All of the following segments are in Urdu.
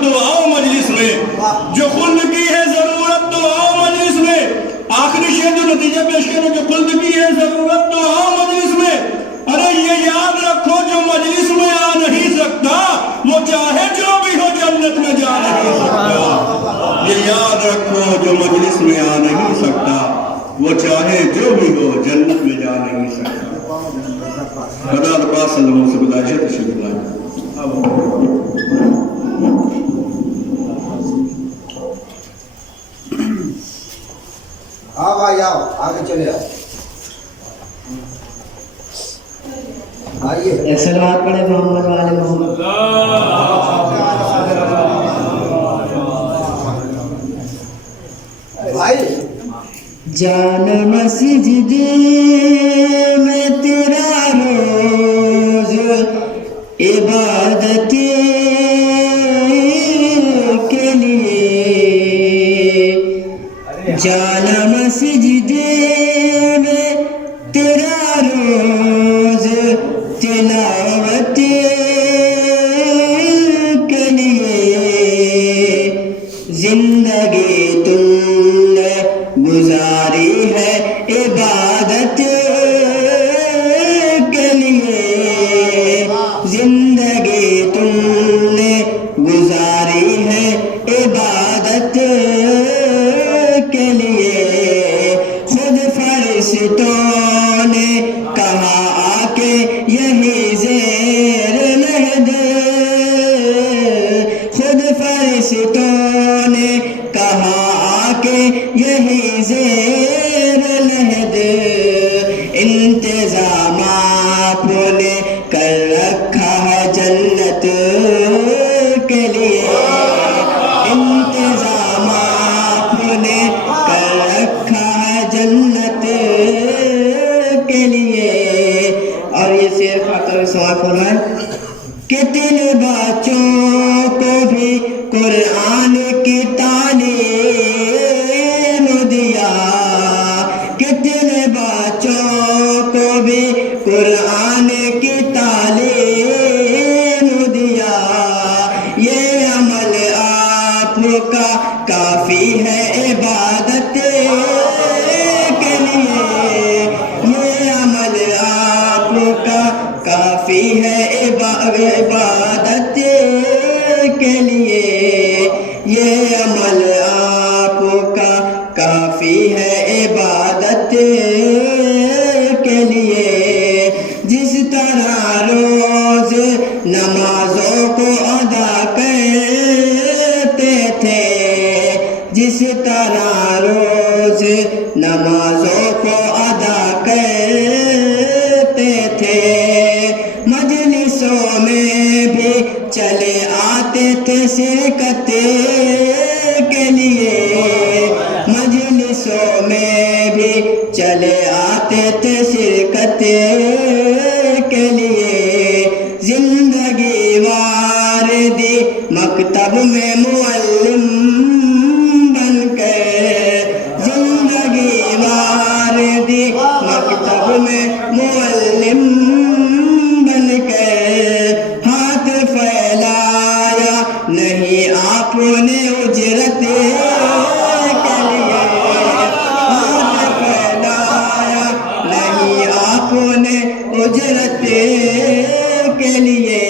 ضرورت تو آؤ مجلس میں، جو خلد کی ہے ضرورت تو آؤ مجلس میں. آخری شعر جو نتیجہ پیش کرو، جو خلد کی ہے ضرورت تو آؤ مجلس میں. ارے یہ یاد رکھو جو مجلس میں آ نہیں سکتا وہ چاہے جو بھی ہو جنت میں جا نہیں سکتا. یہ یاد رکھو جو مجلس میں آ نہیں سکتا وہ چاہے جو بھی ہو جنت میں جا نہیں سکتا. خدا پاک صلی اللہ علیہ وسلم تشریف لائے. آؤ بھائی آؤ، آگے چلے آؤ. آئیے سلوات پڑھے محمد والے محمد. بھائی جان مسجد میں تیرا روز عبادت کے لیے، جان مسجد میں تیرا روز تلاوت کے لیے، زندگی تم نے گزاری ہے عبادت کے لیے، زندگی تم نے گزاری ہے عبادت کے لیے. خود فرشتوں نے کہا آ کے یہی زیر لحد، خود فرشتوں نے کہا آ کے یہی زیر لحد. انتظام آپ نے کر رکھا ہے جنت کے لیے، انتظام آپ نے کر رکھا ہے جنت کے لیے. اور یہ شعر خاطر سوال فرمائے کہ تین بچوں کو بھی قرآن کی تعلیم دیا، کتنے بچوں کو بھی قرآن کی تعلیم دیا. یہ عمل آپ کا کافی ہے عبادت کے لیے، یہ عمل آپ کا کافی ہے عبادت کے لیے، یہ عمل آپ کا کافی ہے عبادت کے لیے. جس طرح روز نمازوں کو ادا کرتے تھے، جس طرح روز نمازوں کو ادا کرتے تھے، مجلسوں میں بھی چلے آتے تھے شرکت کے لیے، مجلسوں میں بھی چلے آتے تھے شرکت کے لیے. زندگی واردی مکتب میں معلم بن کر، زندگی واردی مکتب میں معلم بن کر، ہاتھ پھیلایا نہیں آپ نے اجرت کے لیے، ہاتھ پھیلایا نہیں آپ نے اجرت کے لیے.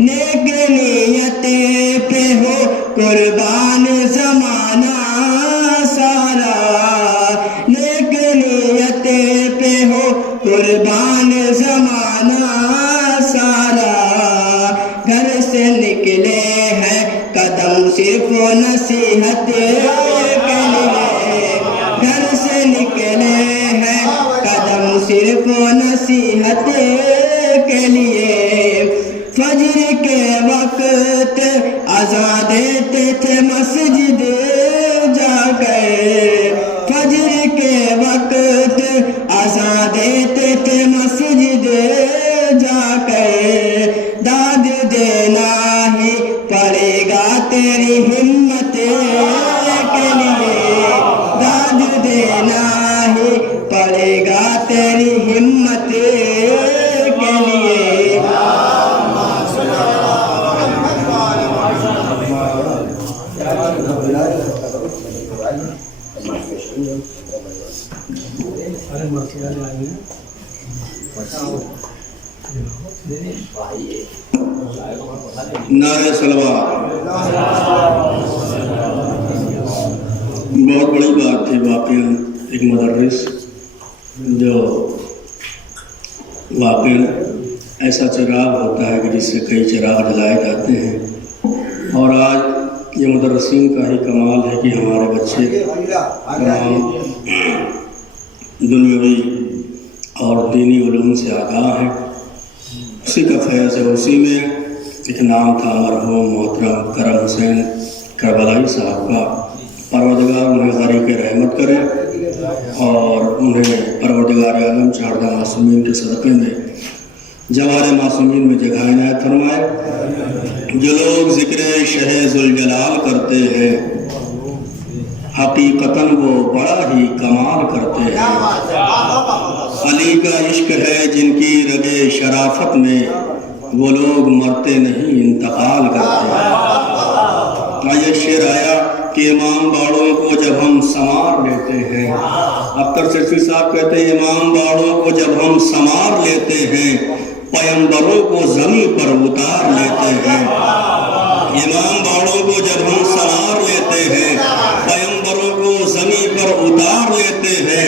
نیک نیت پہ ہو قربان زمانہ سارا، نیک نیت پہ ہو قربان زمانہ سارا. گھر سے نکلے ہیں قدم صرف نصیحت کے لیے، گھر سے نکلے ہیں قدم صرف نصیحت کے لیے. فجر کے وقت اذان دیتے تھے مسجد جا کر، فجر کے وقت اذان دیتے تھے مسجد جا کر. داد دینا ہی پڑے گا تیری ہمت کے لیے، داد دینا ہی پڑے گا تیری ہمت کے لیے. نعرہ صلوات. بہت بڑی بات تھی واقعی ایک مدرس جو واقعی ایسا چراغ ہوتا ہے کہ جس سے کئی چراغ جلائے جاتے ہیں. اور آج یہ مدرسین کا ہی کمال ہے کہ ہمارے بچے تمام دنیاوی اور دینی علوم سے آگاہ ہیں. اسی کا فیض ہے. اسی میں ایک نام تھا مرحوم محترم کرم حسین کربلائی صاحب کا. پروردگار انہیں غریق رحمت کرے اور انہیں پروردگار عالم 14 معصومین کے صدقے میں جوار معصومین میں جگہ عنایت فرمائے. جو لوگ ذکر شہ ذوالجلال کرتے ہیں حقیقتاً وہ بڑا ہی کمال کرتے ہیں. علی کا عشق ہے جن کی رگ شرافت میں وہ لوگ مرتے نہیں انتقال کرتے ہیں. یہ شعر آیا کہ امام باڑوں کو جب ہم سنوار لیتے ہیں، اختر چشتی صاحب کہتے ہیں امام باڑوں کو جب ہم سنوار لیتے ہیں پیغمبروں کو زمین پر اتار لیتے ہیں. امام باڑوں کو جب ہم سنوار لیتے ہیں پیغمبروں کو زمین پر اتار لیتے ہیں.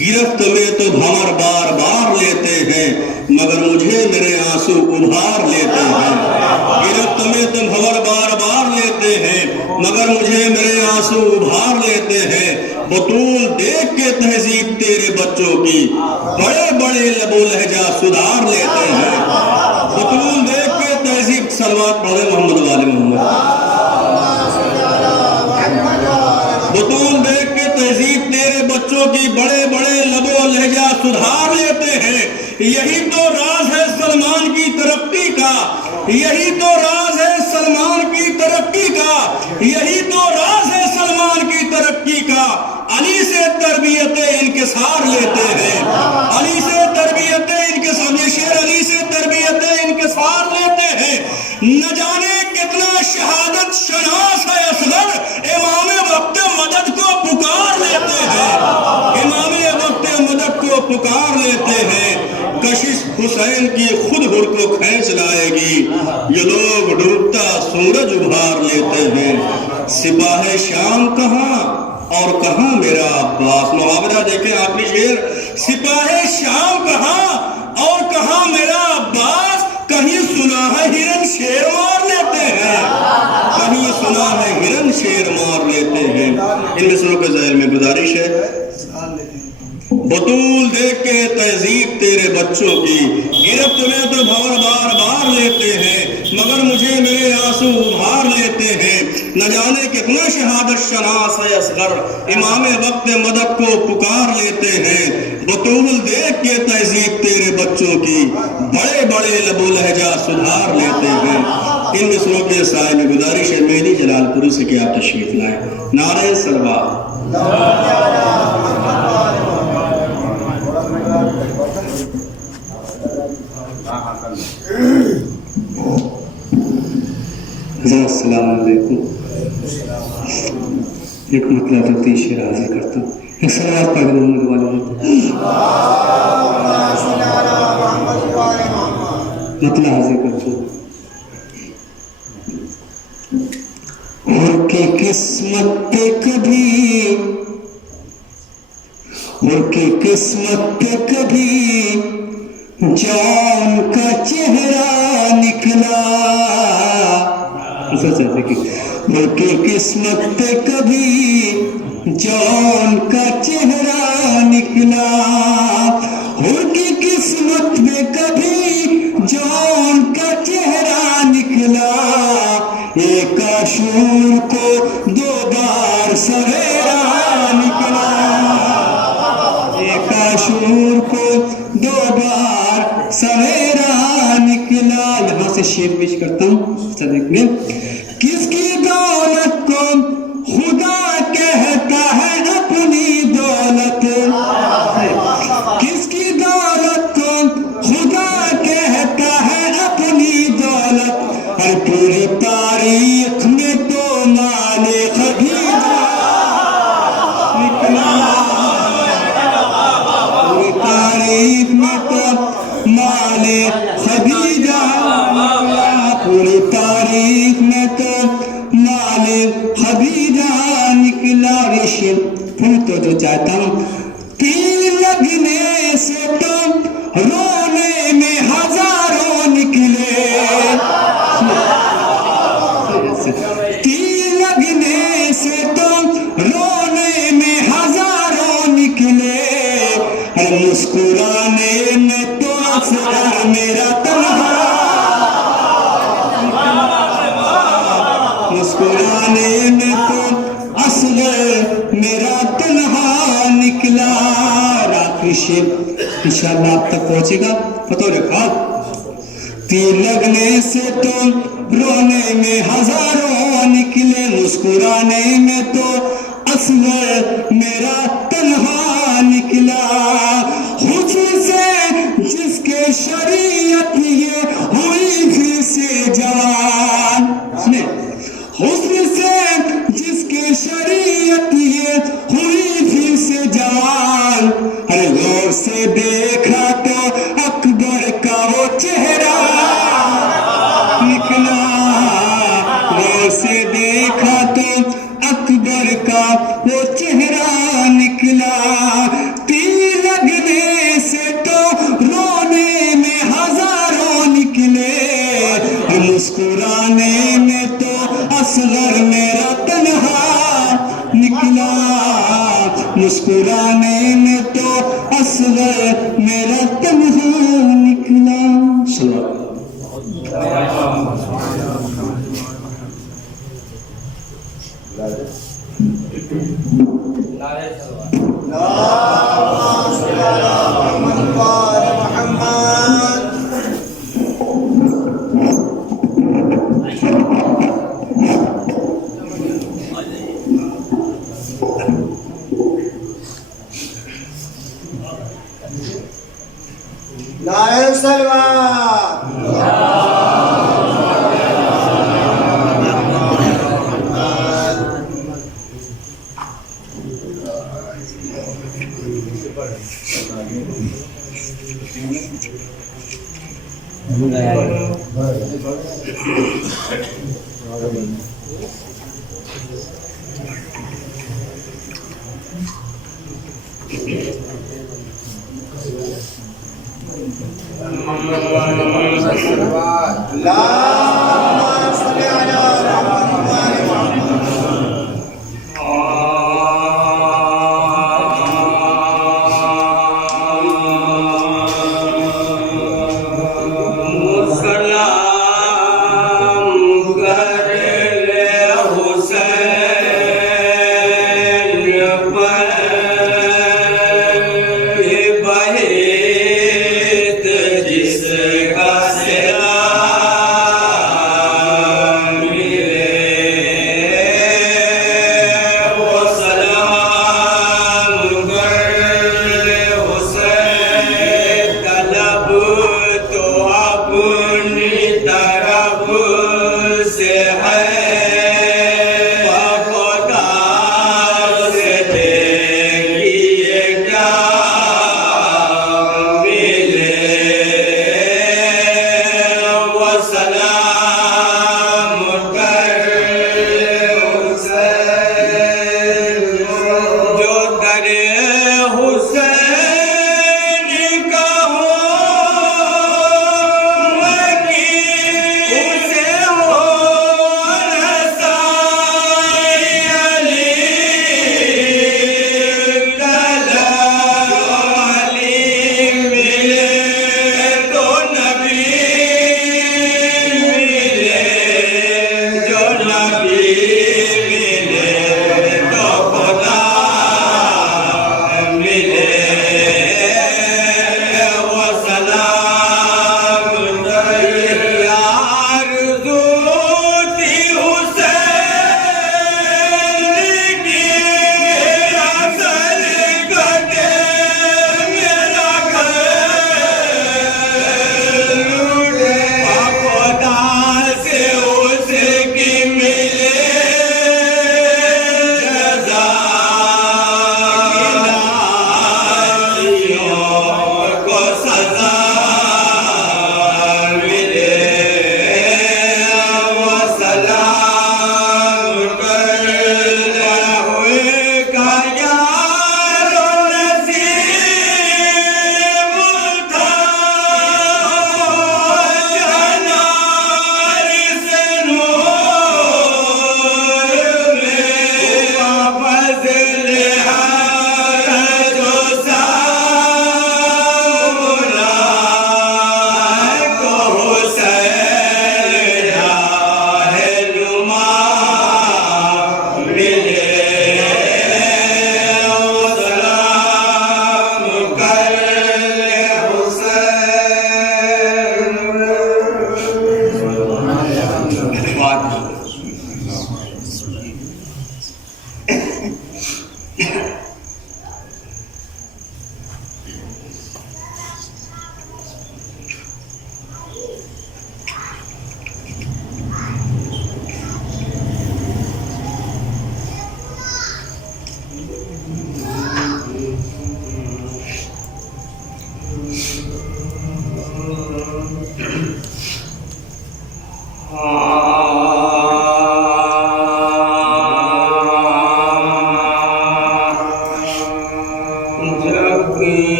گرفت میں تو بھنور بار بار لیتے ہیں مگر مجھے میرے آنسو ابھار لیتے ہیں. گرفت میں تو بھنور بار بار لیتے ہیں مگر مجھے میرے آنسو ابھار لیتے ہیں. بطول دیکھ کے تہذیب تیرے بچوں کی بڑے بڑے لب و لہجہ سدھار لیتے ہیں. بطول دیکھ کے تہذیب. صلوات پڑھے محمد والے محمد. بطول دیکھ کے تہذیب تیرے بچوں کی بڑے بڑے لب و لہجہ سدھار لیتے ہیں. یہی تو راز ہے سلمان کی ترقی کا. یہی تو راز ہے سلمان کی ترقی کا. یہی تو راز ہے سلمان کی ترقی کا. علی سے تربیت انکسار لیتے ہیں. علی سے تربیت انکسار. یہ شعر علی سے تربیت انکسار لیتے ہیں. نہ جانے کتنا شہادت شناس ہے اصغر امام وقت مدد کو پکار لیتے ہیں. امام وقت مدد کو پکار لیتے ہیں. کشش حسین کی خود ہر کو کھینچ لائے گی. یہ لوگ ڈوبتا سورج ابھار لیتے ہیں. سپاہ شام کہاں اور کہاں میرا عباس. محاورہ دیکھیں آخری شعر. سپاہ شام کہاں اور کہاں میرا عباس. کہیں سنا ہے ہرن شیر مار لیتے ہیں. کہیں سنا ہے ہرن شیر مار لیتے ہیں. ان مصروں کے ذیل میں گزارش ہے. بطول دیکھ کے تہذیب تیرے بچوں کی گرفت میں تو بھنور بار بار لیتے ہیں مگر مجھے میرے آنسو ابھار لیتے ہیں. نہ جانے کتنا شہادت شناس ہے اصغر امام وقت مدد کو پکار لیتے ہیں. بطول دیکھ کے تہذیب تیرے بچوں کی بڑے بڑے لب و لہجہ سدھار لیتے ہیں. ان مصروں کے سائے میں گزارش ہے مہدی جلال پوری سے کہ آپ تشریف لائیں. نعرہ صلوات. السلام علیکم. ایک مطلب رتی شعر حاضر کرتا ہوں. ایک صلوات پڑھ محمد والے مطلب حاضر کرتا ہوں. اور کہ قسمت پہ کبھی اور کہ قسمت پہ کبھی جان کا چہرہ نکلا. اور کہ قسمت پہ کبھی جان کا چہرہ نکلا. اور کہ قسمت پہ کبھی جان کا چہرہ نکلا. ایک عاشور کو 2 بار سویرا نکلا. ایک عاشور کو 2 بار سویرا نکلا. یہاں سے شعر پیش کرتا ہوں. کس کی دولت کو خدا کہتا ہے اپنی دولت. کس کی دولت کو خدا کہتا ہے اپنی دولت. اور پوری تاریخ میں تو مال خبیرہ نکلا رشم پھر تو جو چاہتا ہوں تیر لگنے سے تو رونے میں ہزاروں نکلے تیر لگنے سے تو رونے میں ہزاروں نکلے مسکرانے میں تو اصغر میرا تنہا مسکرانے میں تو اصغر میرا تنہا نکلا رات کی شب انشاءاللہ آپ تک پہنچے گا فتح رکھا تیر لگنے سے تو رونے میں ہزاروں نکلے مسکرانے میں تو اصغر میرا تنہا نکلا حسن سے جس کے شریعت یہ ہوئی پھر سے جوان حسن سے جس کے شریعت یہ ہوئی پھر سے جوان ارے غور سے دیکھا تو اکبر کا وہ چہرہ نکلا غور سے دیکھا تو اکبر کا وہ چہرہ نکلا تیر لگنے سے تو رونے میں ہزاروں نکلے مسکرانے میں تو اصغر میرا تنہا نکلا مسکرانے میں تو اصغر میرا تنہا نکلا نعرہ سلوات سلام کرے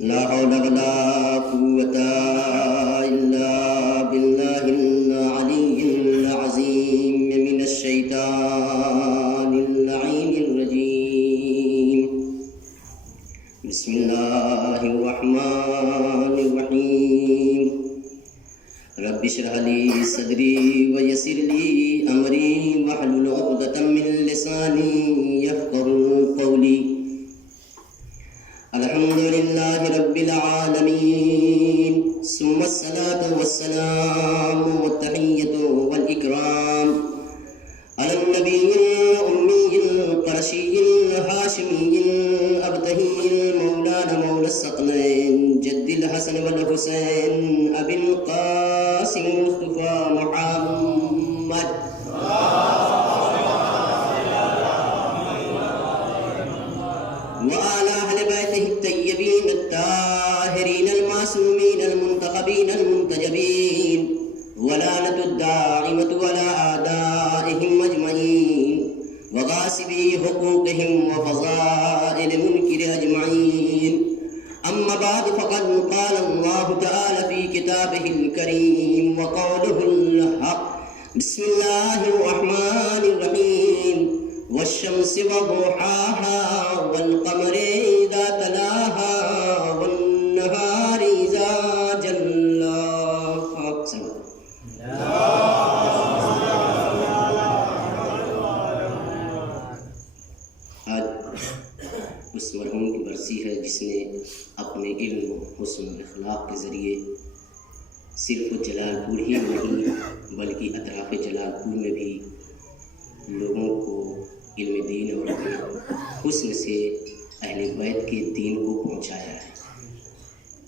لا حول ولا قوة إلا بالله العلي العظيم من الشيطان اللعين الرجيم. بسم الله الرحمن الرحيم. رب اشرح لي صدري ويسر لي أمري واحلل عقدة من لساني يفقهوا قولي. الحمد لله رب العالمين، ثم الصلاة والسلام والتحية والإكرام على النبي الأمي القرشي الهاشمي الأبتهي المولانا مولى الثقلين جد الحسن والحسين أبي القاسم المصطفى محمد وعلى أهل بيته الطيبين الطاهرين المعصومين المنتخبين المنتجبين ولعنة الداعمة على أعدائهم أجمعين وغاصبي حقوقهم وفضائل المنكر أجمعين. أما بعد فقد قال الله تعالى في كتابه الكريم وقوله الحق. بسم الله الرحمن الرحيم. والشمس وضحاها والقمر إذا تلاها والنهار إذا جلاها. آج اس مرحوم کی برسی ہے جس نے اپنے علم و حسن و اخلاق کے ذریعے صرف جلال پور ہی نہیں بلکہ اطراف جلال پور میں بھی لوگوں کو علم دین اور اپنے حسن سے اہل بیت کے دین کو پہنچایا ہے.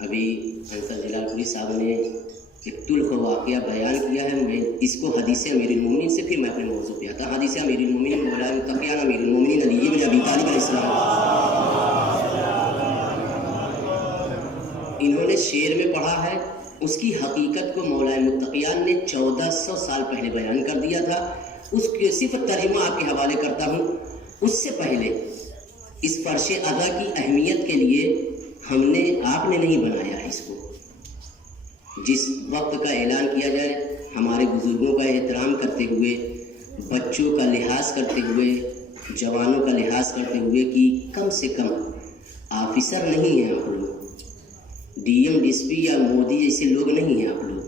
ابھی انصر جلال پوری صاحب نے ایک تلخ واقعہ بیان کیا ہے. میں اس کو حدیث امیر المومنین سے پھر میں اپنے موضوع پہ آتا. حدیث امیر المومنین مولانا متقیان امیر المومنین علی بن ابی طالب علیہ السلام انہوں نے شعر میں پڑھا ہے. اس کی حقیقت کو مولانا متقیان نے 1400 سال پہلے بیان کر دیا تھا. اس کے صرف ترجمہ آپ کے حوالے کرتا ہوں. اس سے پہلے اس فرش ادا کی اہمیت کے لیے آپ نے نہیں بنایا ہے اس کو. جس وقت کا اعلان کیا جائے ہمارے بزرگوں کا احترام کرتے ہوئے، بچوں کا لحاظ کرتے ہوئے، جوانوں کا لحاظ کرتے ہوئے کہ کم سے کم آفیسر نہیں ہیں آپ لوگ، D M D S P یا مودی جیسے لوگ نہیں ہیں آپ لوگ.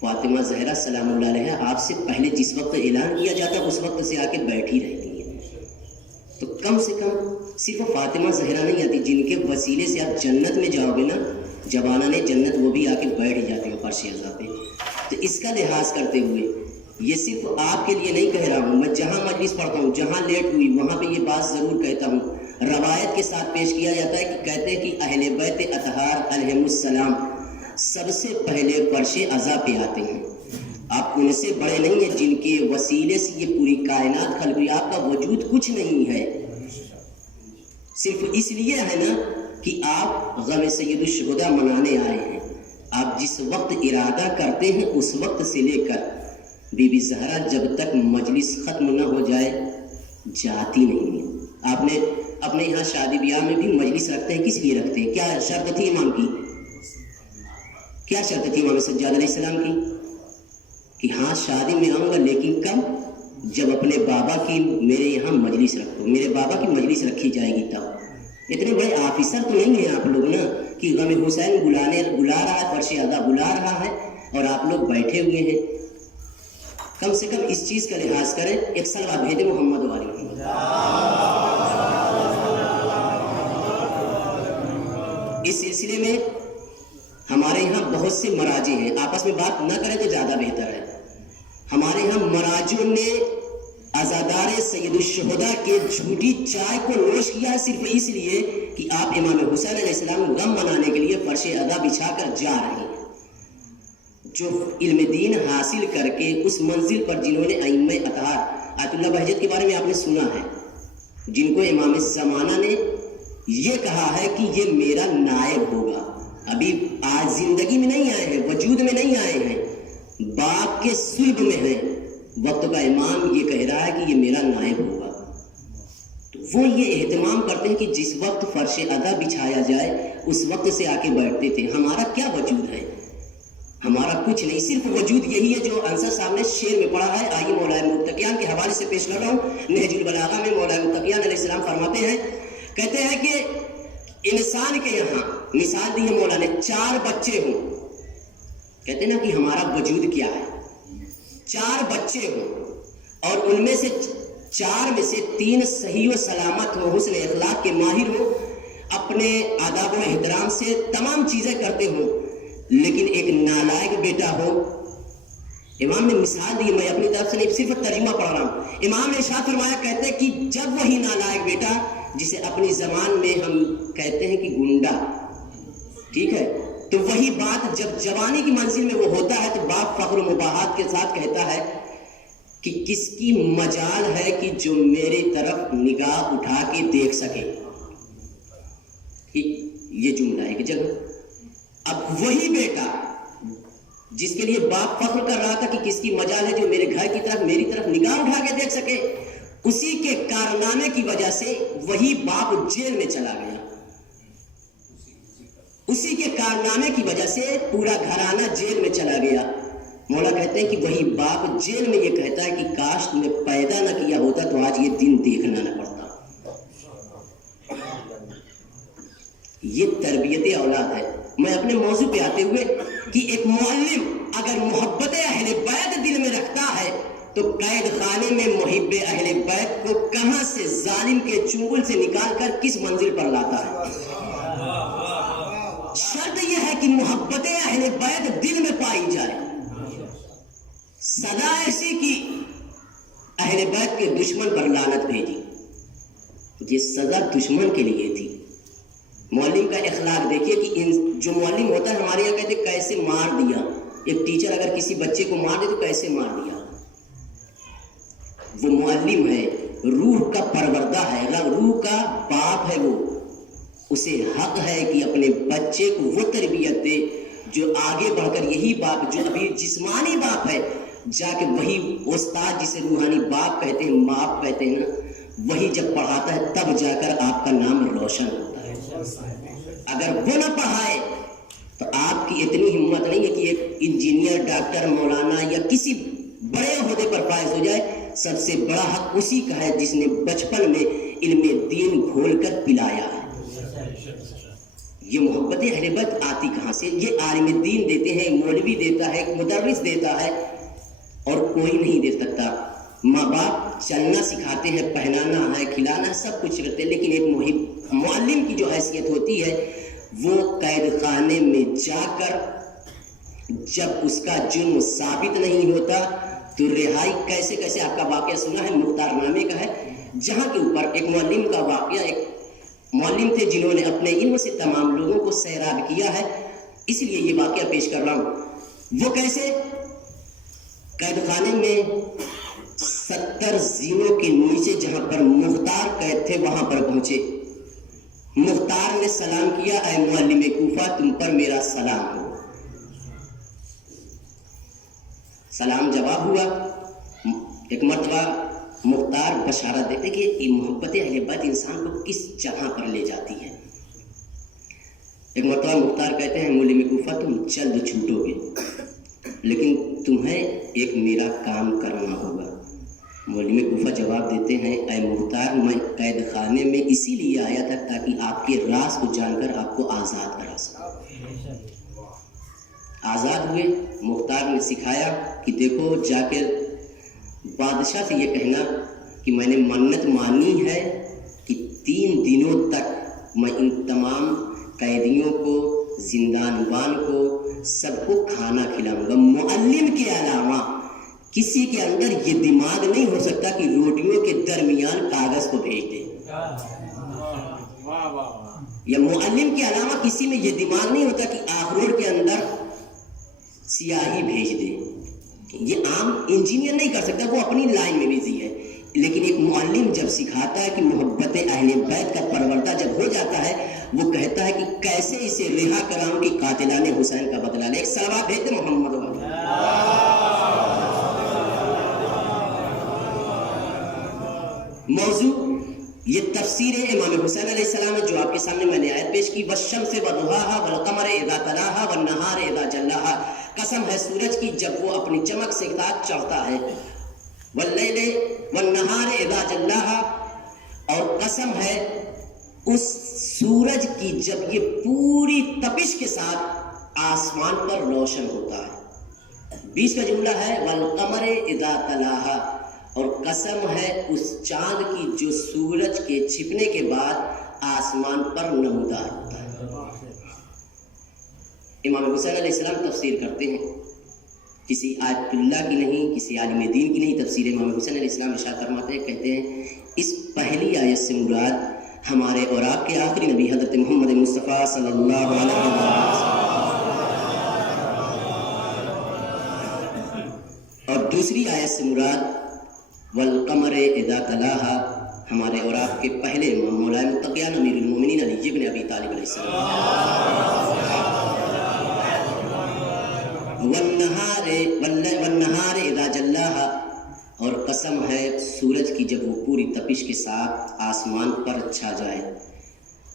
فاطمہ زہرا سلام اللہ علیہ آپ سے پہلے جس وقت اعلان کیا جاتا اس وقت سے آ کے بیٹھی رہتی ہیں. تو کم سے کم صرف فاطمہ زہرا نہیں آتی، جن کے وسیلے سے آپ جنت میں جاؤ گے نا، جوانان جنت وہ بھی آ کے بیٹھ جاتے ہیں فرش اعضا پہ. تو اس کا لحاظ کرتے ہوئے یہ صرف آپ کے لیے نہیں کہہ رہا ہوں، میں جہاں مجلس پڑھتا ہوں، جہاں لیٹ ہوئی وہاں پہ یہ بات ضرور کہتا ہوں. روایت کے ساتھ پیش کیا جاتا ہے کہ کہتے ہیں کہ اہل بیت اطہار علیہم السلام سب سے پہلے فرش اعضا پہ آتے ہیں. آپ ان سے بڑے نہیں ہیں جن کے وسیلے سے یہ پوری کائنات خلق ہوئی. آپ کا وجود کچھ نہیں ہے، صرف اس لیے ہے نا کہ آپ غم سید الشہداء منانے آئے ہیں. آپ جس وقت ارادہ کرتے ہیں اس وقت سے لے کر بی بی زہرا جب تک مجلس ختم نہ ہو جائے جاتی نہیں ہے. آپ نے اپنے یہاں شادی بیاہ میں بھی مجلس رکھتے ہیں، کس لیے رکھتے ہیں؟ کیا شرط تھی امام کی؟ کیا شرط تھی امام سجاد علیہ السلام کی؟ کہ ہاں شادی میں آؤں گا لیکن کب؟ جب اپنے بابا کی میرے یہاں مجلس رکھو، میرے بابا کی مجلس رکھی جائے گی تب. اتنے بڑے آفیسر تو نہیں ہیں آپ لوگ نا کہ غم حسین بلا رہا ہے، فرش اعضا بلا رہا ہے اور آپ لوگ بیٹھے ہوئے ہیں. کم سے کم اس چیز کا لحاظ کریں. ایک سلوات بھیجیں محمد والی محمد. اس سلسلے میں ہمارے یہاں بہت سے مراجع ہیں، آپس میں بات نہ کریں تو زیادہ بہتر ہے. ہمارے یہاں مراجعوں نے عزادار سید الشہداء کے جھوٹی چائے کو نوش کیا صرف اس لیے کہ آپ امام حسین علیہ السلام غم منانے کے لیے فرش اعضا بچھا کر جا رہے ہیں. جو علم دین حاصل کر کے اس منزل پر جنہوں نے ائمہ اطہار آیت اللہ بہجت کے بارے میں آپ نے سنا ہے، جن کو امام زمانہ نے یہ کہا ہے کہ یہ میرا نائب ہوگا. ابھی آج زندگی میں نہیں آئے ہیں، وجود میں نہیں آئے ہیں، باپ کے صلب میں ہیں. وقت کا امام یہ کہہ رہا ہے کہ یہ میرا نائب ہوگا. تو وہ یہ اہتمام کرتے ہیں کہ جس وقت فرش ادا بچھایا جائے اس وقت سے آ کے بیٹھتے تھے. ہمارا کیا وجود ہے؟ ہمارا کچھ نہیں, صرف وجود یہی ہے جو انصر صاحب نے شعر میں پڑھا ہے. آئیے مولا متقیان کے حوالے سے پیش کر رہا ہوں. نہج البلاغہ میں مولا متقیان علیہ السلام فرماتے ہیں, کہتے ہیں کہ انسان کے یہاں مثال دی ہے مولا نے, 4 بچے ہوں. کہتے ہیں نا کہ ہمارا وجود کیا ہے, 4 بچے ہوں اور ان میں سے 4 میں سے 3 صحیح و سلامت ہوں, حسن اخلاق کے ماہر ہوں, اپنے آداب و احترام سے تمام چیزیں کرتے ہوں, لیکن ایک نالائق بیٹا ہو. امام نے مثال دی, میں اپنی طرف سے نہیں صرف ترجمہ پڑھ رہا ہوں. امام نے ارشاد فرمایا, کہتے ہیں کہ جب وہی نالائق بیٹا جسے اپنی زبان میں ہم کہتے ہیں کہ گنڈا, ٹھیک ہے, تو وہی بات جب جوانی کی منزل میں وہ ہوتا ہے تو باپ فخر و مباحات کے ساتھ کہتا ہے کہ کس کی مجال ہے کہ جو میری طرف نگاہ اٹھا کے دیکھ سکے. یہ جملہ ہے کہ جب اب وہی بیٹا جس کے لیے باپ فخر کر رہا تھا کہ کس کی مجال ہے جو میرے گھر کی طرف میری طرف نگاہ اٹھا کے دیکھ سکے, اسی کے کارنامے کی وجہ سے وہی باپ جیل میں چلا گیا. اسی کے کارنامے کی وجہ سے پورا گھرانہ جیل میں چلا گیا. مولا کہتے ہیں کہ وہی باپ جیل میں یہ کہتا ہے کہ کاش تم نے پیدا نہ کیا ہوتا تو آج یہ دن دیکھنا نہ پڑتا. یہ تربیت اولاد ہے. میں اپنے موضوع پہ آتے ہوئے کہ ایک معلم اگر محبت اہل بیت دل میں رکھتا ہے تو قید خانے میں محب اہل بیت کو کہاں سے ظالم کے چنگل سے نکال کر کس منزل پر لاتا ہے. شرط یہ ہے کہ محبت اہل بیت دل میں پائی جائے. سزا ایسی کی اہل بیت کے دشمن پر لعنت بھیجی, یہ سزا دشمن کے لیے تھی. معلم کا اخلاق دیکھیے کہ جو معلم ہوتا ہے ہمارے یہاں کہتے کیسے مار دیا. ایک ٹیچر اگر کسی بچے کو مار دے تو کیسے مار دیا. وہ معلم ہے, روح کا پروردہ ہے, روح کا باپ ہے. وہ اسے حق ہے کہ اپنے بچے کو وہ تربیت دے جو آگے بڑھ کر یہی باپ جو ابھی جسمانی باپ ہے جا کے وہی استاد جسے روحانی باپ کہتے ہیں, باپ کہتے ہیں نا, وہی جب پڑھاتا ہے تب جا کر آپ کا نام روشن ہوتا ہے. اگر وہ نہ پڑھائے تو آپ کی اتنی ہمت نہیں ہے کہ ایک انجینئر, ڈاکٹر, مولانا یا کسی بڑے عہدے پر فائز ہو جائے. سب سے بڑا حق اسی کا ہے جس نے بچپن میں علم دین گھول کر پلایا ہے. یہ محبت اہل بیت آتی کہاں سے؟ یہ عالم دین دیتے ہیں, مولوی دیتا ہے, مدرس دیتا ہے, اور کوئی نہیں دے سکتا. ماں باپ چلنا سکھاتے ہیں, پہنانا ہے, کھلانا ہے, سب کچھ کرتے ہیں, لیکن ایک معلم کی جو حیثیت ہوتی ہے وہ قید خانے میں جا کر جب اس کا جرم ثابت نہیں ہوتا تو رہائی کیسے کیسے. آپ کا واقعہ سنا ہے, مختار نامے کا ہے, جہاں کے اوپر ایک معلم کا واقعہ. ایک معلم تھے جنہوں نے اپنے علم سے تمام لوگوں کو سیراب کیا ہے, اس لیے یہ واقعہ پیش کر رہا ہوں. وہ کیسے قید خانے میں 70 زینوں کے نیچے جہاں پر مختار قید تھے وہاں پر پہنچے. مختار نے سلام کیا, اے معلم کوفہ تم پر میرا سلام ہو. سلام جواب ہوا. ایک مرتبہ مختار بشارت دیتے کہ یہ محبت اہل بیت انسان کو کس جگہ پر لے جاتی ہے. ایک مرتبہ مختار کہتے ہیں معلم کوفہ تم جلد چھوٹو گے لیکن تمہیں ایک میرا کام کرنا ہوگا. معلم کوفہ جواب دیتے ہیں, اے مختار میں قید خانے میں اسی لیے آیا تھا تاکہ آپ کے راز کو جان کر آپ کو آزاد کرا سکوں. آزاد ہوئے. مختار نے سکھایا کہ دیکھو جا کے بادشاہ سے یہ کہنا کہ میں نے منت مانی ہے کہ 3 دنوں تک میں ان تمام قیدیوں کو, زندان بان کو, سب کو کھانا کھلاؤں گا. معلم کے علاوہ کسی کے اندر یہ دماغ نہیں ہو سکتا کہ روٹیوں کے درمیان کاغذ کو بھیج دے. یا معلم کے علاوہ کسی میں یہ دماغ نہیں ہوتا کہ آخروٹ کے اندر سیاہی بھیج دے. یہ عام انجینئر نہیں کر سکتا, وہ اپنی لائن میں بزی ہے. لیکن ایک معلم جب سکھاتا ہے کہ محبت اہل بیت کا پروردہ جب ہو جاتا ہے وہ kehta hai ki kaise ise reha karaun ki qatilane Husain ka badla le. Ek salawat bhejte Muhammad موضوع یہ تفسیر امام حسین علیہ السلام ہے جو آپ کے سامنے میں نے آیت پیش کی، والشمس وضحاها والقمر اذا تلاها والنهار اذا جلاها، قسم ہے سورج کی جب وہ اپنی چمک سے ساتھ چڑھتا ہے، واللیل والنهار اذا جلاها، اور قسم ہے اس سورج کی جب یہ پوری تپش کے ساتھ آسمان پر روشن ہوتا ہے۔ بیچ کا جملہ ہے والقمر اذا تلاها، اور قسم ہے اس چاند کی جو سورج کے چھپنے کے بعد آسمان پر نمودار ہوتا ہے۔ امام حسین علیہ السلام تفسیر کرتے ہیں، کسی آیت اللہ کی نہیں، کسی عالم دین کی نہیں، تفسیر امام حسین علیہ السلام ارشاد فرماتے ہیں، کہتے ہیں اس پہلی آیت سے مراد ہمارے اور آپ کے آخری نبی حضرت محمد مصطفیٰ صلی اللہ علیہ وسلم، اور دوسری آیت سے مراد والقمر اذا تلاها ہمارے اور آپ کے پہلے امام مولا متقیان امیر المومنین علی بن ابی طالب علیہ السلام، والنہار اذا جلاها، اور قسم ہے سورج کی جب وہ پوری تپش کے ساتھ آسمان پر چھا جائے،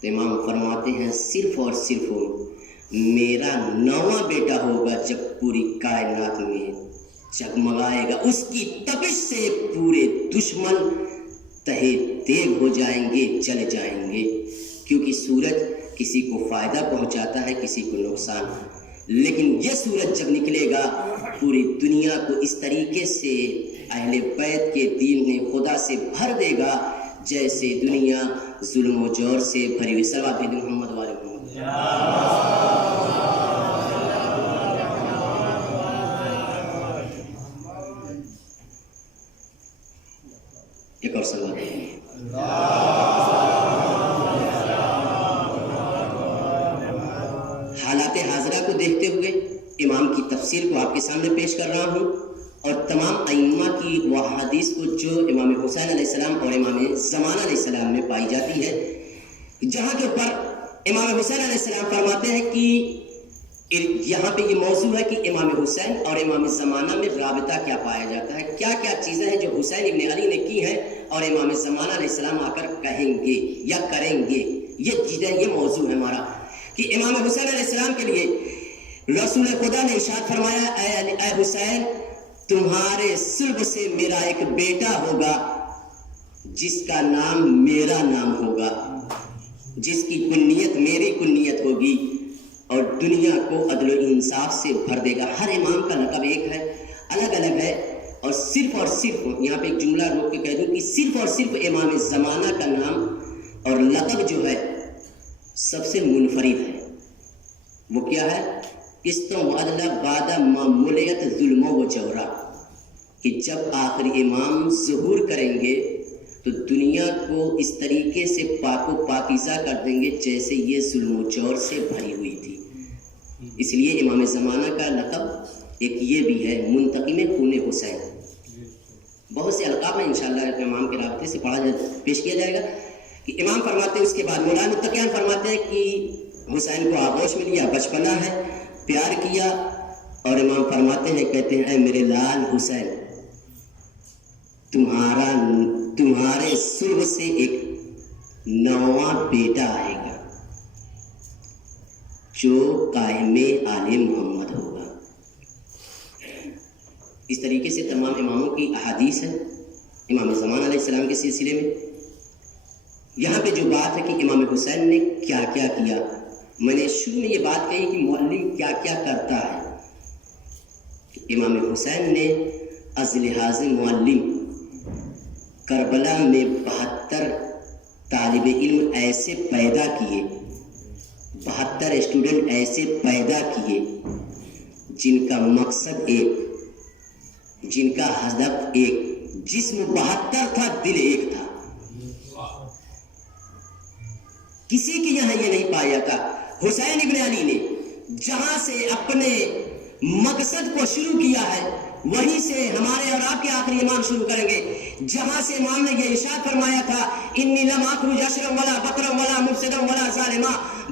تو امام فرماتے ہیں صرف اور صرف میرا 9واں بیٹا ہوگا جب پوری کائنات میں جگمگائے گا، اس کی تپش سے پورے دشمن تہے تیگ ہو جائیں گے، جل جائیں گے، کیونکہ سورج کسی کو فائدہ پہنچاتا ہے، کسی کو نقصان، لیکن یہ سورج جب نکلے گا پوری دنیا کو اس طریقے سے اہل بیت کے دین نے خدا سے بھر دے گا جیسے دنیا ظلم و جور سے بھری ہوئی۔ صلوات محمد والے محمد۔ ایک اور سوال ہے، حالات حاضرہ کو دیکھتے ہوئے امام کی تفسیر کو آپ کے سامنے پیش کر رہا ہوں، اور تمام ائمہ کی وہ حدیث کو جو امام حسین علیہ السلام اور امام زمانہ علیہ السلام میں پائی جاتی ہے، جہاں کے اوپر امام حسین علیہ السلام فرماتے ہیں کہ یہاں پہ یہ موضوع ہے کہ امام حسین اور امام زمانہ میں رابطہ کیا پایا جاتا ہے، کیا کیا چیزیں ہیں جو حسین ابن علی نے کی ہیں اور امام زمانہ علیہ السلام آ کر کہیں گے یا کریں گے، یہ چیزیں، یہ موضوع ہے ہمارا، کہ امام حسین علیہ السلام کے لیے رسول خدا نے ارشاد فرمایا، اے حسین تمہارے صلب سے میرا ایک بیٹا ہوگا جس کا نام میرا نام ہوگا، جس کی کنیت میری کنیت ہوگی، اور دنیا کو عدل و انصاف سے بھر دے گا۔ ہر امام کا لقب ایک ہے، الگ الگ ہے، اور صرف یہاں پہ ایک جملہ روک کے کہہ دوں کہ صرف اور صرف امام زمانہ کا نام اور لقب جو ہے سب سے منفرد ہے، وہ کیا ہے؟ قسطوں و عدل بعد معمولیت ظلم و جورا، کہ جب آخری امام ظہور کریں گے تو دنیا کو اس طریقے سے پاک و پاکیزہ کر دیں گے جیسے یہ ظلم و جور سے بھری ہوئی تھی۔ اس لیے امام زمانہ کا لقب ایک یہ بھی ہے، منتقم خون حسین۔ بہت سے القاب میں انشاءاللہ امام کے رابطے سے پیش کیا جائے گا کہ امام فرماتے ہیں، اس کے بعد مولانا متقیان فرماتے ہیں کہ حسین کو آغوش میں لیا، بچپنا ہے، پیار کیا، اور امام فرماتے ہیں، کہتے ہیں اے میرے لال حسین، تمہارے صلب سے ایک 9واں بیٹا آئے گا جو قائم آل محمد ہوگا۔ اس طریقے سے تمام اماموں کی احادیث ہے امام زمان علیہ السلام کے سلسلے میں۔ یہاں پہ جو بات ہے کہ امام حسین نے کیا کیا کیا، میں نے شروع میں یہ بات کہی کہ معلم کیا کیا کرتا ہے۔ امام حسین نے از لحاظ معلم کربلا میں 72 طالب علم ایسے پیدا کیے، 72 اسٹوڈنٹ ایسے پیدا کیے جن کا مقصد ایک، جن کا ہدف ایک، جسم 72 تھا، دل ایک تھا۔ کسی کے یہاں یہ نہیں پایا تھا۔ حسین ابن علی نے جہاں سے اپنے مقصد کو شروع کیا ہے وہیں سے ہمارے اور آپ کے آخری امام شروع کریں گے، جہاں سے امام نے یہ ارشاد فرمایا تھا، انی لم اخرج اشرا ولا بکرا ولا مفسدا ولا ظالما،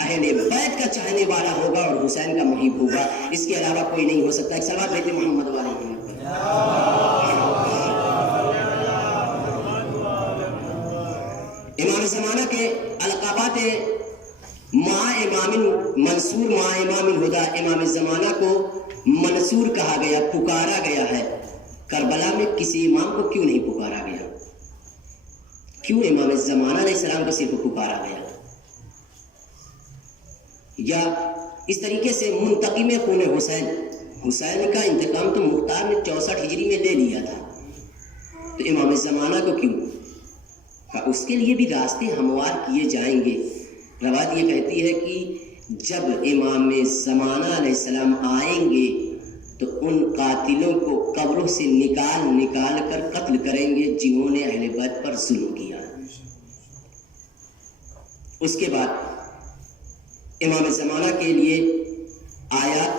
اہل بیت کا چاہنے والا ہوگا اور حسین کا محب ہوگا، اس کے علاوہ کوئی نہیں ہو سکتا۔ ایک صلوات بھیجتے محمد والے محمد پر۔ امام زمانہ کے القابات مع امام منصور مع امام الہدا، امام زمانہ کو منصور کہا گیا، پکارا گیا ہے۔ کربلا میں کسی امام کو کیوں نہیں پکارا گیا؟ کیوں امام زمانہ علیہ السلام کو صرف پکارا گیا؟ یا اس طریقے سے منتقم خون حسین، حسین کا انتقام تو مختار نے 64 ہجری میں لے لیا تھا، تو امام زمانہ کو کیوں؟ اس کے لیے بھی راستے ہموار کیے جائیں گے۔ روایت یہ کہتی ہے کہ جب امام زمانہ علیہ السلام آئیں گے تو ان قاتلوں کو قبروں سے نکال کر قتل کریں گے جنہوں نے اہل بیت پر ظلم کیا۔ اس کے بعد امام زمانہ کے لیے آیات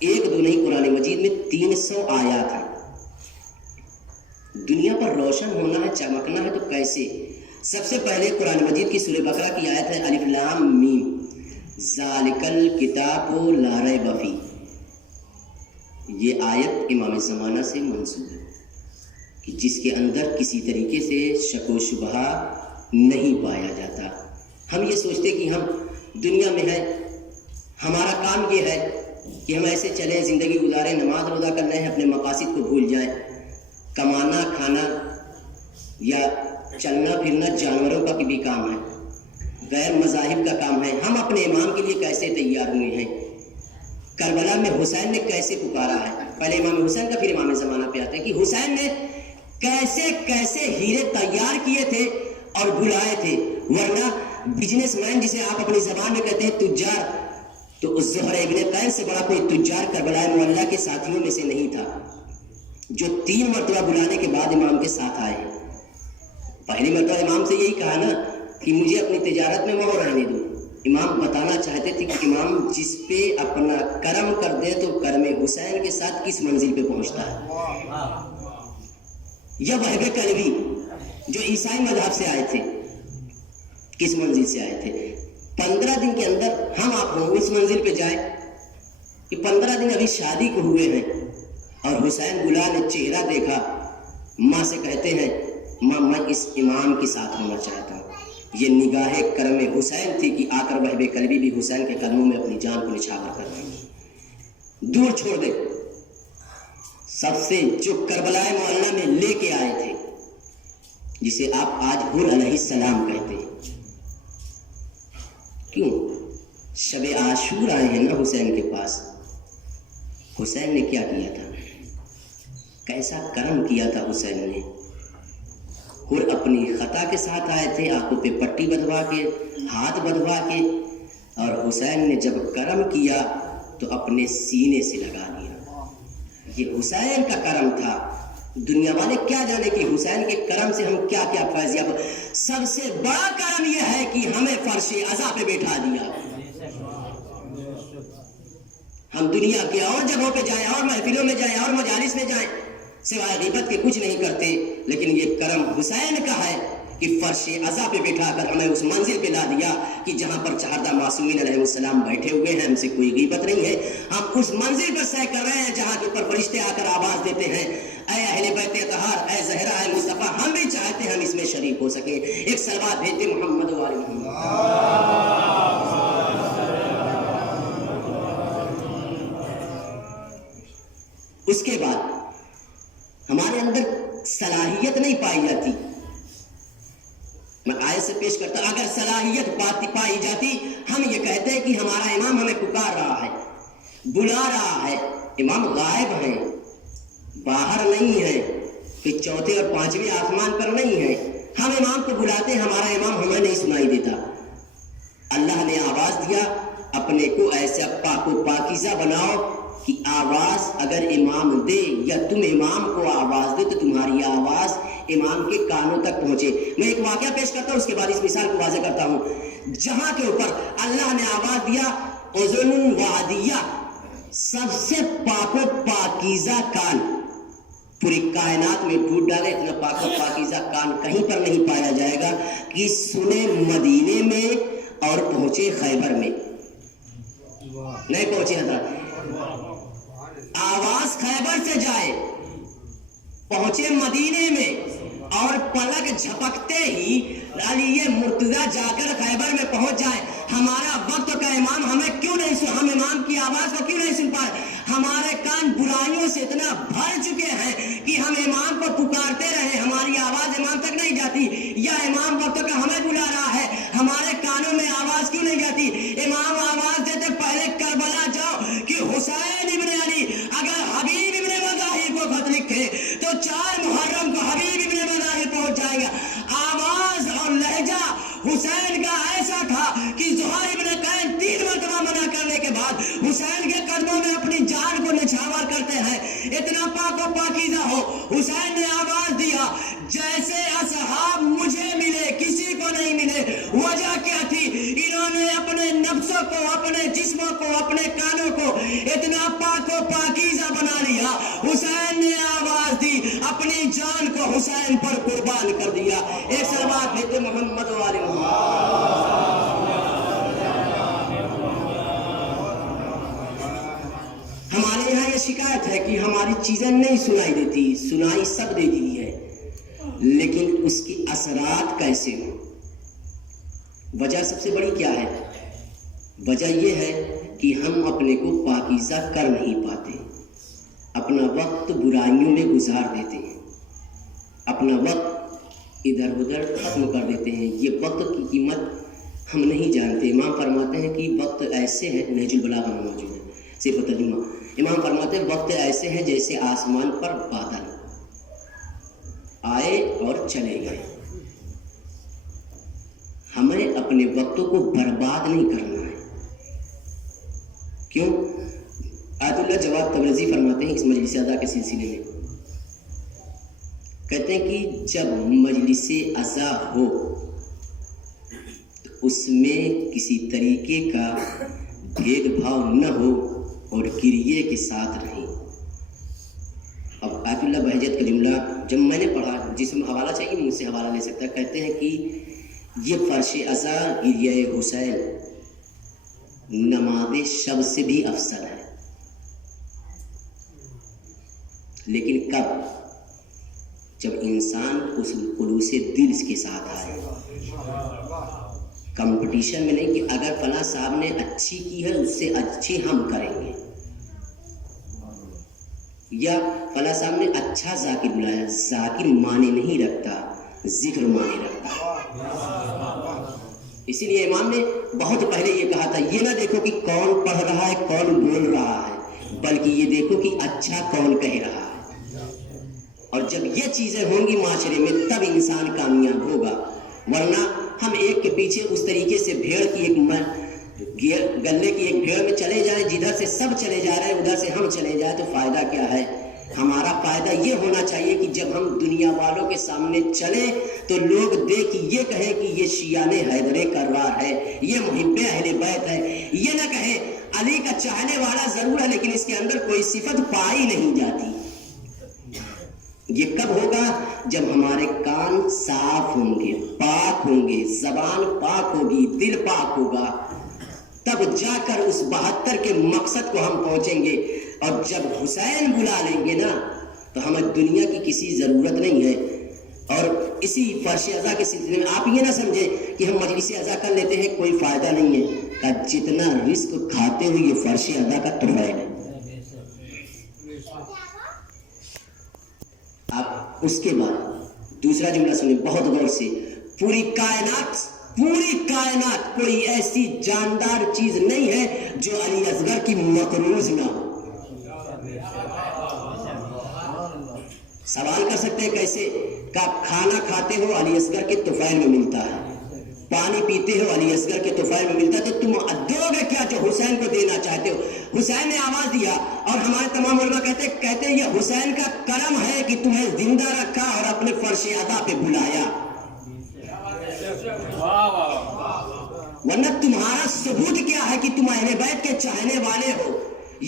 ایک دو نہیں، قرآن مجید میں 300 آیات ہیں۔ دنیا پر روشن ہونا ہے، چمکنا ہے تو کیسے؟ سب سے پہلے قرآن مجید کی سورہ بقرہ کی آیت ہے الف لام میم، ذالک الکتاب لا ریب فیہ۔ یہ آیت امام زمانہ سے منسوب ہے کہ جس کے اندر کسی طریقے سے شک و شبہ نہیں پایا جاتا۔ ہم یہ سوچتے کہ ہم دنیا میں ہیں، ہمارا کام یہ ہے کہ ہم ایسے چلیں، زندگی گزاریں، نماز روزہ کر رہے ہیں، اپنے مقاصد کو بھول جائیں۔ کمانا کھانا یا چلنا پھرنا جانوروں کا بھی کام ہے، غیر مذاہب کا کام ہے۔ ہم اپنے امام کے لیے کیسے تیار ہوئے ہیں؟ کربلا میں حسین نے کیسے پکارا ہے؟ پہلے امام حسین کا پھر امام زمانہ پہ آتے ہیں کہ حسین نے کیسے کیسے ہیرے تیار کیے تھے اور بلائے تھے، ورنہ بزنس مین جسے آپ اپنی زبان میں کہتے ہیں تجار، تو اس زہر ابن قین سے بڑا کوئی تجار کربلا معلیٰ کے ساتھیوں میں سے نہیں تھا، جو 3 مرتبہ بلانے کے بعد امام کے ساتھ آئے۔ پہلی مرتبہ امام سے یہی کہا نا کہ مجھے اپنی تجارت میں مہر رہنے دو۔ امام بتانا چاہتے تھے کہ امام جس پہ اپنا کرم کر دے تو کرم حسین کے ساتھ کس منزل پہ پہنچتا ہے۔ یا وہب کلبی جو عیسائی مذہب سے آئے تھے، کس منزل سے آئے تھے؟ 15 دن کے اندر ہم آپ ہوں اس منزل پہ جائیں کہ 15 دن ابھی شادی کو ہوئے ہیں اور حسین گلا نے چہرہ دیکھا، ماں سے کہتے ہیں ماں میں اس امام کے ساتھ ہونا چاہتا ہوں۔ یہ نگاہ کرم حسین تھی کہ آ کر وہب کلبی بھی حسین کے قدموں میں اپنی جان کو نچھاور کر دیں، دور چھوڑ دے۔ سب سے جو کربلا معلیٰ میں لے کے آئے تھے، جسے آپ آج حر علیہ السلام کہتے ہیں، کیوں؟ شب عاشور آئے ہیں نا حسین کے پاس۔ حسین نے کیا کیا تھا؟ کیسا کرم کیا تھا حسین نے؟ اور اپنی خطا کے ساتھ آئے تھے، آنکھوں پہ پٹی بدھوا کے، ہاتھ بدھوا کے، اور حسین نے جب کرم کیا تو اپنے سینے سے لگا دیا۔ یہ حسین کا کرم تھا۔ دنیا والے کیا جانے کہ حسین کے کرم سے ہم کیا کیا فیضیاب۔ سب سے بڑا کرم یہ ہے کہ ہمیں فرش عزا پہ بیٹھا دیا۔ ہم دنیا کے اور جگہوں پہ جائیں، اور محفلوں میں جائیں، اور مجالس میں جائیں، سوائے غیبت کے کچھ نہیں کرتے، لیکن یہ کرم حسین کا ہے کہ فرش عزا پہ بٹھا کر ہمیں اس منزل پہ لا دیا کہ جہاں پر 4 معصومین علیہ السلام بیٹھے ہوئے ہیں، ہم سے کوئی غیبت نہیں ہے۔ ہم اس منزل پر سیر کر رہے ہیں جہاں کے اوپر فرشتے آ کر آواز دیتے ہیں، اے اہل بیت اطہار، اے زہرا، اے مصطفیٰ، ہم بھی چاہتے ہیں ہم اس میں شریک ہو سکیں۔ ایک صلوات بھیجتے محمد وآل محمد۔ اس کے بعد ہمارے اندر صلاحیت نہیں پائی جاتی۔ میں آیت سے پیش کرتا، اگر صلاحیت پائی جاتی، ہم یہ کہتے ہیں کہ ہمارا امام ہمیں پکار رہا ہے، بلا رہا ہے۔ امام غائب ہیں، باہر نہیں ہے، کہ 4 اور 5ویں آسمان پر نہیں ہے۔ ہم امام کو بلاتے ہیں، ہمارا امام ہمیں نہیں سنائی دیتا۔ اللہ نے آواز دیا، اپنے کو ایسا پاک و پاکیزہ بناؤ کہ آواز اگر امام دے یا تم امام کو آواز دے تو تمہاری آواز امام کے کانوں تک پہنچے۔ میں ایک واقعہ پیش کرتا ہوں، اس کے بعد اس مثال کو واضح کرتا ہوں۔ جہاں کے اوپر اللہ نے آواز دیا اذن وعدیہ، سب سے پاک و پاکیزہ کان، پوری کائنات میں ڈھونڈ ڈالے اتنا پاک و پاکیزہ کان کہیں پر نہیں پایا جائے گا کہ سنے مدینے میں اور پہنچے خیبر میں. نہیں پہنچے حضرت, آواز خیبر سے جائے, پہنچے مدینے میں, اور پلک جھپکتے ہی علی مرتضیٰ جا کر خیبر میں پہنچ جائے. ہمارا وقت کا امام ہمیں کیوں نہیں ہم امام کی آواز کو کیوں نہیں سن پائے؟ ہمارے کان برائیوں سے اتنا بھر چکے ہیں کہ ہم امام کو پکارتے رہے, ہماری آواز امام تک نہیں جاتی, یا امام وقت کا ہمیں بلا رہا ہے, ہمارے کانوں میں آواز کیوں نہیں جاتی؟ امام آواز دیتے پہلے کربلا جاؤ کہ حسین ابن علی اگر حبیب ابن مظاہر کو خط لکھے تو 4 محرم کو حبیب ابن مظاہر پہنچ جائے گا. آواز اور لہجہ حسین کا ایسا تھا کہ زہیر ابن قین 3 مرتبہ منع کرنے کے بعد حسین کے قدموں میں اپنی جان کو نچھاور کرتے ہیں. اتنا پاک و پاکیزہ ہو. حسین نے آواز دیا جیسے اصحاب مجھے ملے کسی کو نہیں ملے. وجہ کیا تھی؟ انہوں نے اپنے نفسوں کو, اپنے جسموں کو, اپنے کانوں کو اتنا پاک و پاکیزہ بنا لیا. حسین نے آواز دی, اپنی جان کو حسین پر قربان کر دیا. ایک سلوات بھیجتے محمد و آل محمد. ہمارے یہاں یہ شکایت ہے کہ ہماری چیزیں نہیں سنائی دیتی, سنائی سب دے دی ہے, لیکن اس کی اثرات کیسے ہوں؟ وجہ سب سے بڑی کیا ہے؟ وجہ یہ ہے کہ ہم اپنے کو پاکیزہ کر نہیں پاتے, اپنا وقت برائیوں میں گزار دیتے ہیں, اپنا وقت ادھر ادھر ختم کر دیتے ہیں. یہ وقت کی قیمت ہم نہیں جانتے. امام فرماتے ہیں کہ وقت ایسے ہے, نہج البلاغہ میں موجود ہے صرف ترجمہ. امام فرماتے ہیں وقت ایسے ہے جیسے آسمان پر بادل آئے اور چلے گئے. ہمیں اپنے وقتوں کو برباد نہیں کرنا ہے. کیوں؟ آیت اللہ جواد تبریزی فرماتے ہیں اس مجلس اذا کے سلسلے میں, کہتے ہیں کہ جب مجلس اذا ہو تو اس میں کسی طریقے کا بھید بھاؤ نہ ہو اور گریے کے ساتھ رہیں. اب آیت اللہ بہجت کا جملہ جب میں نے پڑھا, جس میں حوالہ چاہیے مجھ سے حوالہ لے سکتا ہے, کہتے ہیں کہ یہ فرش اذا گریہ حسین نماز شب سے بھی افضل ہے. لیکن کب؟ جب انسان اس خلوص دل کے ساتھ آئے, کمپٹیشن میں نہیں کہ اگر فلاں صاحب نے اچھی کی ہے اس سے اچھی ہم کریں گے, یا فلاں صاحب نے اچھا ذاکر بلایا. ذاکر معنی نہیں رکھتا, ذکر معنی رکھتا. اسی لیے امام نے بہت پہلے یہ کہا تھا, یہ نہ دیکھو کہ کون پڑھ رہا ہے کون بول رہا ہے, بلکہ یہ دیکھو کہ اچھا کون کہہ رہا ہے. اور جب یہ چیزیں ہوں گی معاشرے میں تب انسان کامیاب ہوگا. ورنہ ہم ایک کے پیچھے اس طریقے سے بھیڑ کی ایک گلے کی ایک بھیڑ میں چلے جائیں, جدھر سے سب چلے جا رہے ہیں ادھر سے ہم چلے جائیں, تو فائدہ کیا ہے؟ ہمارا فائدہ یہ ہونا چاہیے کہ جب ہم دنیا والوں کے سامنے چلیں تو لوگ دیکھ یہ کہیں کہ یہ شیعان حیدر کرار ہے, یہ محب اہل بیت ہے. یہ نہ کہیں علی کا چاہنے والا ضرور ہے لیکن اس کے اندر کوئی صفت پائی نہیں جاتی. یہ کب ہوگا؟ جب ہمارے کان صاف ہوں گے, پاک ہوں گے, زبان پاک ہوگی, دل پاک ہوگا, تب جا کر اس 72 کے مقصد کو ہم پہنچیں گے. اور جب حسین بلا لیں گے نا تو ہمیں دنیا کی کسی ضرورت نہیں ہے. اور اسی فرش اذا کے سلسلے میں آپ یہ نہ سمجھیں کہ ہم مجلس اذا کر لیتے ہیں کوئی فائدہ نہیں ہے, کہ جتنا رزق کھاتے ہو یہ فرش اذا کا تحفہ ہے. آپ اس کے بعد دوسرا جملہ سنیں بہت غور سے. پوری کائنات کوئی ایسی جاندار چیز نہیں ہے جو علی اصغر کی مقروض نہ ہو. سوال کر سکتے ہیں کیسے؟ کہ کھانا کھاتے ہو علی اصغر کے طفیل میں ملتا ہے, پانی پیتے ہو علی اصغر کے طفیل میں ملتا ہے, تو تم دو گے کیا جو حسین کو دینا چاہتے ہو؟ حسین نے آواز دیا اور ہمارے تمام علماء کہتے ہیں یہ حسین کا کرم ہے کہ تمہیں زندہ رکھا اور اپنے فرش ادا پہ بلایا. ورنہ تمہارا ثبوت کیا ہے کہ تم اہل بیت کے چاہنے والے ہو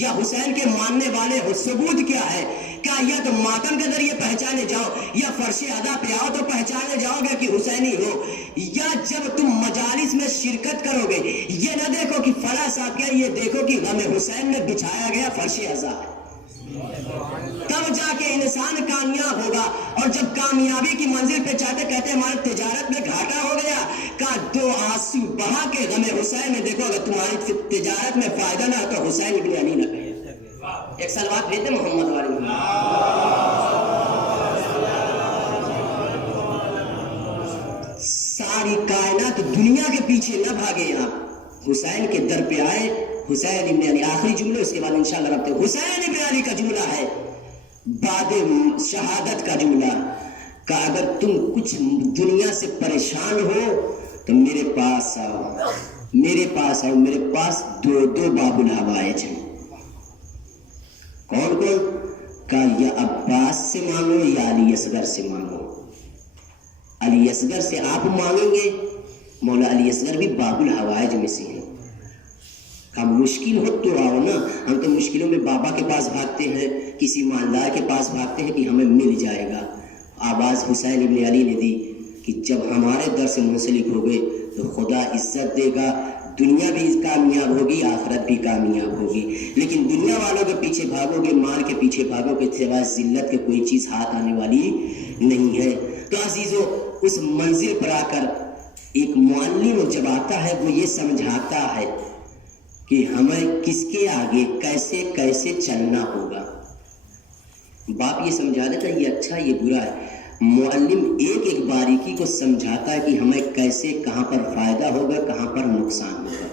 یا حسین کے ماننے والے ہو؟ ثبوت کیا ہے؟ کیا یا تو ماتم کے ذریعے پہچانے جاؤ یا فرش ادا پہ آؤ تو پہچانے جاؤ گے کہ حسینی ہو, یا جب تم مجالس میں شرکت کرو گے، یہ نہ دیکھو کہ فلاں صاحب کیا، یہ دیکھو کہ غم حسین میں بچھایا گیا فرش عزا ہے، تب جا کے انسان کامیاب ہوگا۔ اور جب کامیابی کی منزل پہ چاہتے کہتے ہماری تجارت میں گھاٹا ہو گیا، کہا 2 آنسو بہا کے غم حسین میں دیکھو، اگر تمہاری تجارت میں فائدہ نہ تو حسین ابن علی نہ کہے۔ ایک سلوات بھیجتے محمد والی ساری کائنات دنیا کے پیچھے نہ بھاگے، آپ حسین کے در پہ آئے۔ حسین ابن علی، آخری جملہ اس کے بعد انشاءاللہ رکھتے ہیں۔ حسین ابن علی کا جملہ ہے بعد شہادت کا جملہ، کہ اگر تم کچھ دنیا سے پریشان ہو تو میرے پاس آؤ، میرے پاس آؤ، میرے پاس 2 باب الحوائج ہیں۔ کون کون؟ کہ یا عباس سے مانگو یا علی اصغر سے مانگو۔ علی اصغر سے آپ مانگیں گے، مولا علی اصغر بھی باب الحوائج میں سے ہیں۔ کہ مشکل ہو تو آؤ نا، ہم تو مشکلوں میں بابا کے پاس بھاگتے ہیں، کسی مالدار کے پاس بھاگتے ہیں کہ ہمیں مل جائے گا۔ آواز حسین ابن علی نے دی کہ جب ہمارے در سے منسلک ہو گئے تو خدا عزت دے گا، دنیا بھی کامیاب ہوگی، آخرت بھی کامیاب ہوگی۔ لیکن دنیا والوں کے پیچھے بھاگو گے، مال کے پیچھے بھاگو گے، سوائے ذلت کے کوئی چیز ہاتھ آنے والی نہیں ہے۔ تو عزیزو، اس منزل پر آ کر ایک معلم جب آتا ہے وہ یہ سمجھاتا ہے کہ ہمیں کس کے آگے کیسے کیسے چلنا ہوگا۔ باپ یہ سمجھا دیتا ہے یہ اچھا یہ برا ہے، معلم ایک ایک باریکی کو سمجھاتا ہے کہ ہمیں کیسے کہاں پر فائدہ ہوگا، کہاں پر نقصان ہوگا۔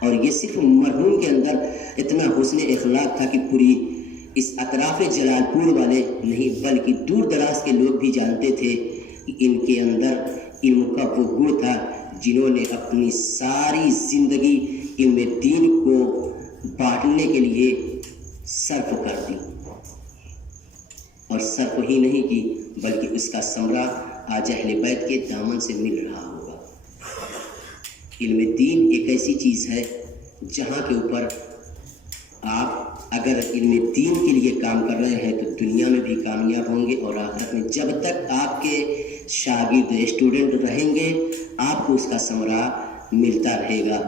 اور یہ صرف مرحوم کے اندر اتنا حسن اخلاق تھا کہ پوری اس اطراف جلال پور والے نہیں بلکہ دور دراز کے لوگ بھی جانتے تھے کہ ان کے اندر علم کا وہ گڑ تھا جنہوں نے اپنی ساری زندگی علم دین کو بانٹنے کے لیے صرف کر دی، اور صرف ہی نہیں کی بلکہ اس کا ثمرہ آج اہل بیت کے دامن سے مل رہا ہوگا۔ علم دین ایک ایسی چیز ہے جہاں کے اوپر آپ اگر علم دین کے لیے کام کر رہے ہیں تو دنیا میں بھی کامیاب ہوں گے اور آخرت میں۔ جب تک آپ کے شاگرد اسٹوڈنٹ رہیں گے آپ کو اس کا ثمرہ ملتا رہے گا۔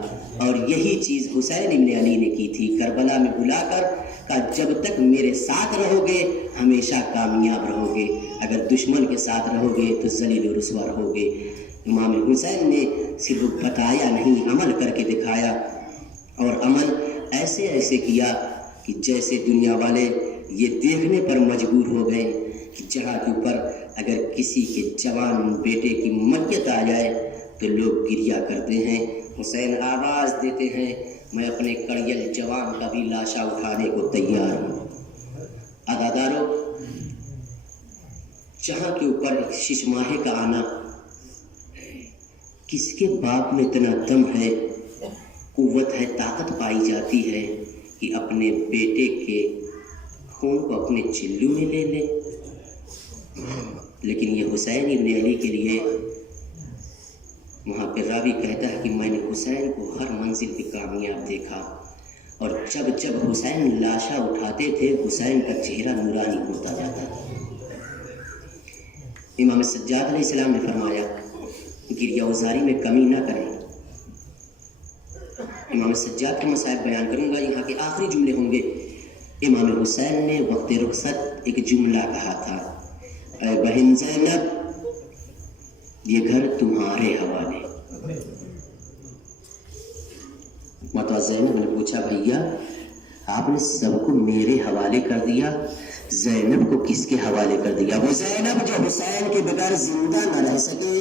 اور یہی چیز حسین ابن علی نے کی تھی، کربلا میں بلا کر کہا جب تک میرے ساتھ رہو گے ہمیشہ کامیاب رہو گے، اگر دشمن کے ساتھ رہو گے تو ذلیل و رسوا رہو گے۔ امام حسین نے صرف بتایا نہیں، عمل کر کے دکھایا، اور عمل ایسے ایسے کیا کہ جیسے دنیا والے یہ دیکھنے پر مجبور ہو گئے کہ جہاں کے اوپر اگر کسی کے جوان بیٹے کی میت آ جائے تو لوگ گریا کرتے ہیں۔ حسین آواز دیتے ہیں میں اپنے کڑیل جوان کا بھی لاشا اٹھانے کو تیار ہوں۔ عزادارو، جہاں کے اوپر ایک ششماہے کا آنا، کس کے باپ میں اتنا دم ہے، قوت ہے، طاقت پائی جاتی ہے کہ اپنے بیٹے کے خون کو اپنے چلو میں لے لے؟ لیکن یہ حسین ابن علی کے لیے وہاں پہ راوی کہتا ہے کہ میں نے حسین کو ہر منزل پہ کامیاب دیکھا، اور جب جب حسین لاشا اٹھاتے تھے حسین کا چہرہ نورانی ہوتا جاتا تھا۔ امام سجاد علیہ السلام نے فرمایا گریہ وزاری میں کمی نہ کریں۔ امام سجاد کے مصائب بیان کروں گا، یہاں کے آخری جملے ہوں گے۔ امام حسین نے وقت رخصت ایک جملہ کہا تھا، اے بہن زینب یہ گھر تمہارے حوالے۔ ماتا زینب نے پوچھا بھیا آپ نے سب کو میرے حوالے کر دیا، زینب کو کس کے حوالے کر دیا؟ وہ زینب جو حسین کے بغیر زندہ نہ رہ سکے۔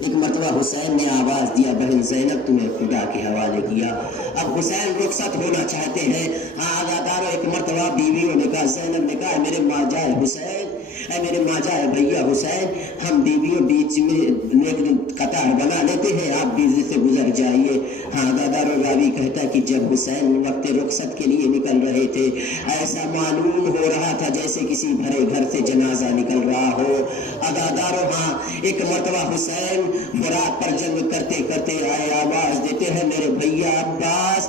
ایک مرتبہ حسین نے آواز دیا بہن زینب تمہیں خدا کے حوالے کیا۔ اب حسین رخصت ہونا چاہتے ہیں، عزادارو ایک مرتبہ بیویوں نے کہا، زینب نے کہا میرے ماں جائے حسین، اے میرے ماں جائے بھیا حسین، ہم بیویوں بیچ میں ایک قطار بنا لیتے ہیں، آپ بیوی سے گزر جائیے۔ عزادارو راوی کہتا ہے کہ جب حسین وقت رخصت کے لیے نکل رہے تھے ایسا معلوم ہو رہا تھا جیسے کسی بھرے گھر سے جنازہ نکل رہا ہو۔ عزادارو ایک مرتبہ حسین فرات پر جنگ کرتے کرتے آئے، آواز دیتے ہیں میرے بھیا عباس